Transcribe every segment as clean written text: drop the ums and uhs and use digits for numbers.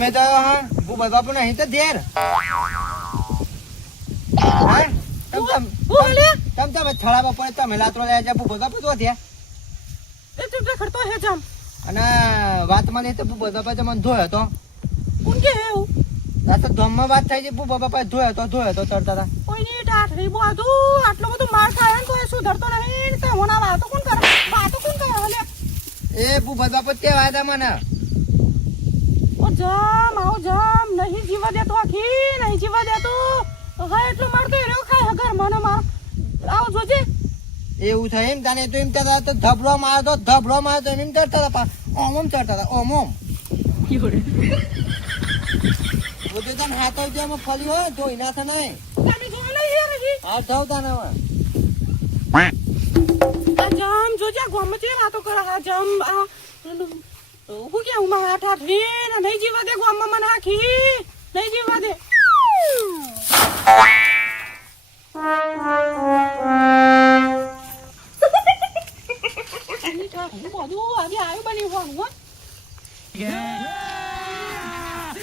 તમે તો હા ભૂપત બાપુ નહીં તો ધેર હા તમ છળા બપોરે તમે લાતરો જાય છે ભૂપત બાપુ તો થયા એ તું તો ખડતો હે જામ અને વાતમાં નહીં તો ભૂપત બાપા તો મને ધોયો તો કોણ કે હે હું આ તો ધમમાં વાત થાય છે ભૂપત બાપા ધોયો તો તરતા હતા કોઈની ટાટ રી બોધું આટલો બધો માર ખાય ને તો એ સુધરતો નહીં તે હોના વાતો કોણ કરે હલે એ ભૂપત બાપુ તે વાયદા મને ઓ જામ આવો જામ નહીં જીવા દેતો આખી નહીં જીવા દેતો હા એટલો મારતો એ રહ્યો ખાય ઘર મને માર આવો જોજે એવું થાય એમ તાને તો એમ તો ધબડો મારતો એમ ચડતા હતા ઓમ ચડતા હતા ઓમ બધું તને હાથો જેમાં ફરી હોય ધોઈ નાખે નહીં તમે જો નહીં હે રહી હા ધોવ તાને આ જામ જોજે ગોમ છે વાતો કરે હા જામ આ હું કે હું મારા ઠાઠ રે નહીં જીવા દે ગોમ મને આખી નહીં જીવા દે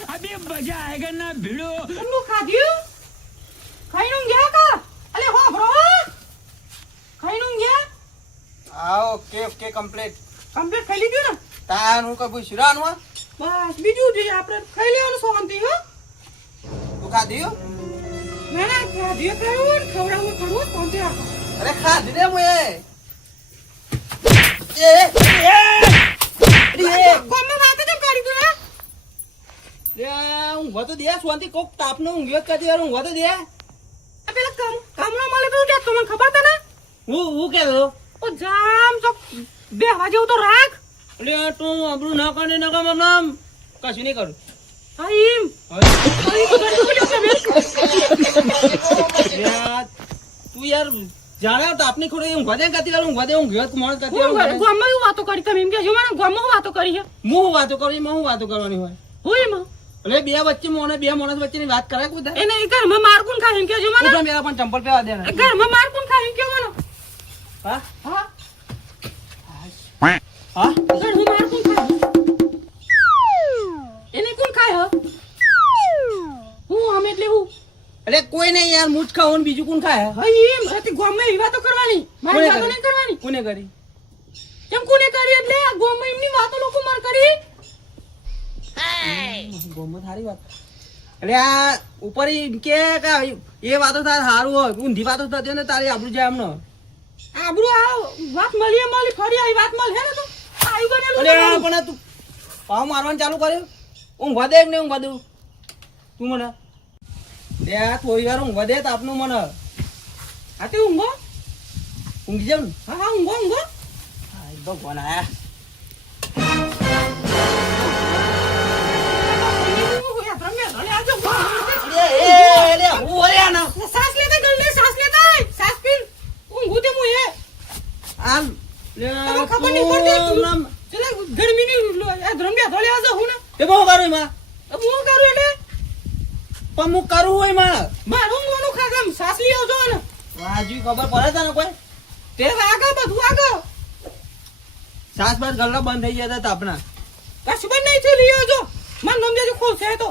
अभी मजा आएगा ना भिड़ो તું ખાધ્યું ખાઈ નું ગયા કા અલે હો બ્રો ખાઈ નું ગયા આ ઓકે કમ્પ્લીટ કમ્પ્લીટ ખાઈ લીધું ને તાર હું કઈ પૂછ્યું બસ બીજું જે આપણે ખાઈ લેવાનું શાંતિ હો તું ખાધ્યું ના ના ખાધ્યું ખાવું ખવડાવું ખરું શાંતિ રાખો અરે ખાધી ને હું ગોમમાં વાત કેમ કરી તું હે ઊંઘવા તો દે શાંતિ કોક તાપનો ઊંઘ્યો કદી વાર ઊંઘવા તો દે આ પેલા કામનો મળે તો કે તમને ખબર તને હું કેતો ઓ જામ તો બે વાગે તો રાખ એટલે તું આપણું ના કરે ના કામ નામ કશું નહીં કરું હા એમ તું યાર જાણે તો આપની ખોડે ઊંઘવા દે કદી વાર ઊંઘવા દે ઊંઘ્યો મોણ કદી ગોમમાં હું વાતો કરી તમે એમ કે જો મને ગોમમાં વાતો કરી છે હું વાતો કરું હું વાતો કરવાની હોય હું એમાં એટલે બે વચ્ચે મોને બે માણસ વચ્ચેની વાત કરે કુદા એને ઘરમાં માર કોણ ખાય એમ કે જો મને મેરા પણ ચંપલ પહેવા દે ઘરમાં માર કોણ ખાય એમ કે મને હા હા હા ઘરમાં માર કોણ ખાય એને કોણ ખાય હું આમ એટલે હું એટલે કોઈ નહીં યાર મુજ ખાવું બીજું કોણ ખાય હા એમ હતી ગોમમાં એવી વાતો કરવાની મારી વાતો નહીં કરવાની કોને કરી કેમ કોને કરી એટલે આ ગોમમાં એમની વાતો લોકો માર કરી ગોમત સારી વાત એટલે આ ઉપર એમ કે એ વાતો તાર સારું હોય ઊંધી વાતો થતી હોય ને તારી આબરૂ જાય એમનો આબરૂ આ વાત મળી ફરી આવી વાત મળી હે ને તો આયુ બનેલું અરે પણ તું પાવ મારવાનું ચાલુ કર્યું ઊંઘવા દે કે નહીં ઊંઘવા દઉં તું મને બે થોડી વાર ઊંઘવા દે તો આપનું મને આ તે ઊંઘો ઊંઘી જાવ ને હા હા ઊંઘો ભગવાન આયા સાસ લેતા ગલ્લે સાસ લેતા સાસ પી ઊંઘું તે મુએ આમ ખબર નહીં પડતી ચલે ગરમી ની આ ધરમ્યા ધોલે આજો હું ને એ બહુ કરું એમાં હું કરું એટલે પણ હું કરું હોય માં મારું મોનું ખાગમ સાસ લઈ આવજો ને રાજુ ખબર પડે તને કોઈ તે આગળ બધું આગળ સાસ બાસ ગલ્લા બંધ થઈ ગયા હતા આપણા કશું પણ નહીં છે લઈ આવજો મન નોમ દેજો ખોલશે તો